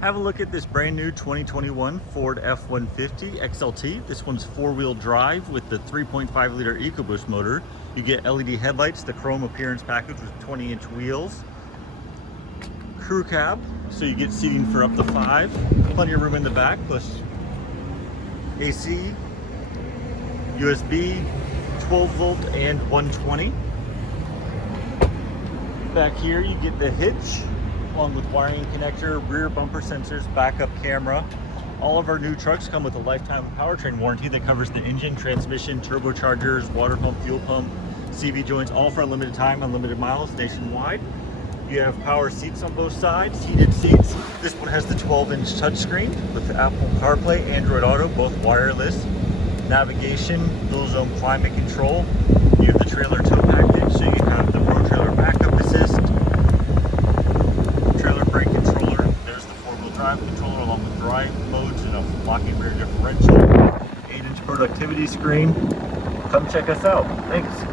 Have a look at this brand new 2021 Ford F-150 XLT. This one's four-wheel drive with the 3.5 liter EcoBoost motor. You get LED headlights, the chrome appearance package with 20-inch wheels, crew cab, so you get seating for up to 5. Plenty of room in the back, plus AC, USB, 12 volt and 120. Back here you get the hitch, along with wiring connector, rear bumper sensors, backup camera. All of our new trucks come with a lifetime powertrain warranty that covers the engine, transmission, turbochargers, water pump, fuel pump, CV joints, all for unlimited time, unlimited miles nationwide. You have power seats on both sides, heated seats. This one has the 12-inch touchscreen with the Apple CarPlay, Android Auto, both wireless. Navigation, dual zone climate control. You have the trailer tow package, so you have the road trailer backup assist, trailer brake controller. There's the four-wheel drive controller along with drive modes and a locking rear differential. 8-inch productivity screen. Come check us out. Thanks.